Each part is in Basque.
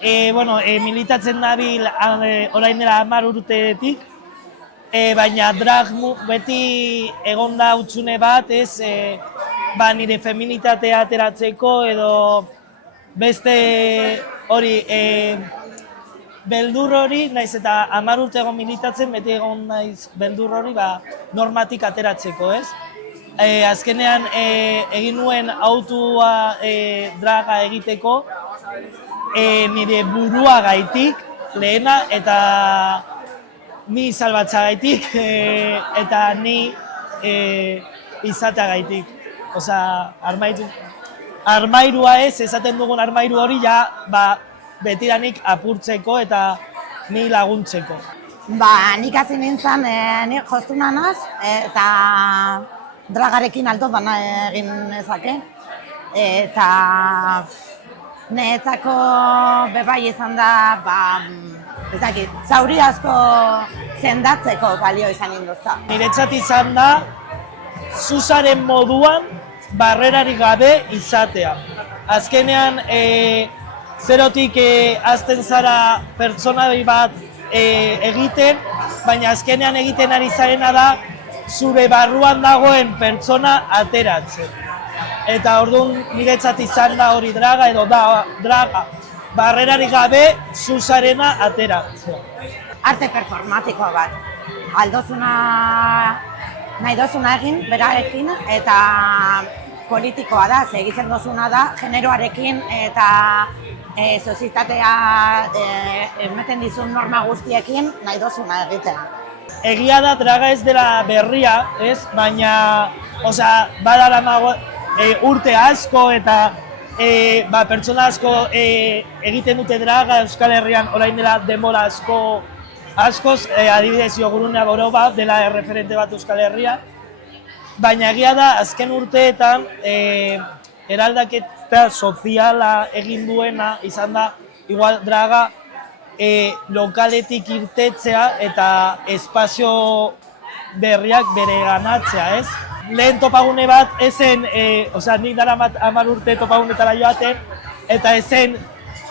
Militatzen dabil orain dela 10 urtetik, baina drag beti egon da hutsune bat, nire feminitatea ateratzeko edo beste hori, beldur hori, naiz eta 10 urte egon militatzen, beti egon naiz beldur hori normatik ateratzeko, ez? Azkenean egin nuen autua draga egiteko, nire burua gaitik lehena eta ni salbatza gaitik eta ni izatea gaitik. Osa, armairua ez, esaten dugun armairu hori betidanik apurtzeko eta ni laguntzeko. Nik hasi nintzen, nik jostuna naz, eta dragarekin alto bana egin nezake. Eta niretzako bebai izan da, zauri asko sendatzeko balio izan induzta. Niretzat izan da, zuzaren moduan barrerarik gabe izatea. Azkenean, zerotik hasten zara pertsona bat egiten, baina azkenean egiten ari zarena da zure barruan dagoen pertsona ateratzen. Eta orduan niretzat izan da hori draga edo draga barrerarik gabe zuzarena ateratzen. Arte performatikoa bat. Nahi dozuna egin berarekin eta politikoa da, egiten dozuna da generoarekin eta sozietatea ematen dizun norma guztiekin nahi dozuna egitea. Egia da draga ez dela berria, ez? Baina, badala urte asko eta pertsona asko egiten dute draga Euskal Herrian orain dela denbora askoz, adibidez Jogurunea Boroba dela erreferente bat Euskal Herria. Baina egia da, azken urteetan eraldaketa soziala egin duena izan da, igual draga lokaletik irtetzea eta espazio berriak bere ganatzea, ez? Lehen topagune bat ezen, nik daramat 10 urte topagunetara joaten, eta ezen...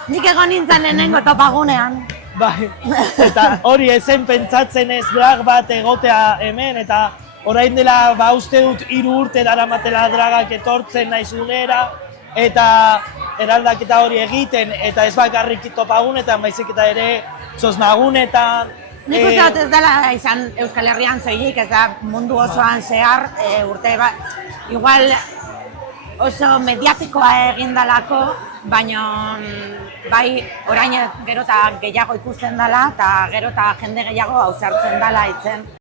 Nik egon nintzen lehenengo topagunean. Bai, eta hori ezen pentsatzen ez drag bat egotea hemen, eta orain dela uste dut 3 urte daramatela dragak etortzen naizunera, eta eraldaketa hori egiten, eta ez bakarrik topagunetan, baizik eta ere txosnagunetan. Nik uste dut ez dela izan Euskal Herrian soilik, ez da mundu osoan zehar urte bat. Igual oso mediatikoa egin dalako, baina bai orain gero eta gehiago ikusten dela, eta gero eta jende gehiago ausartzen dela itzen.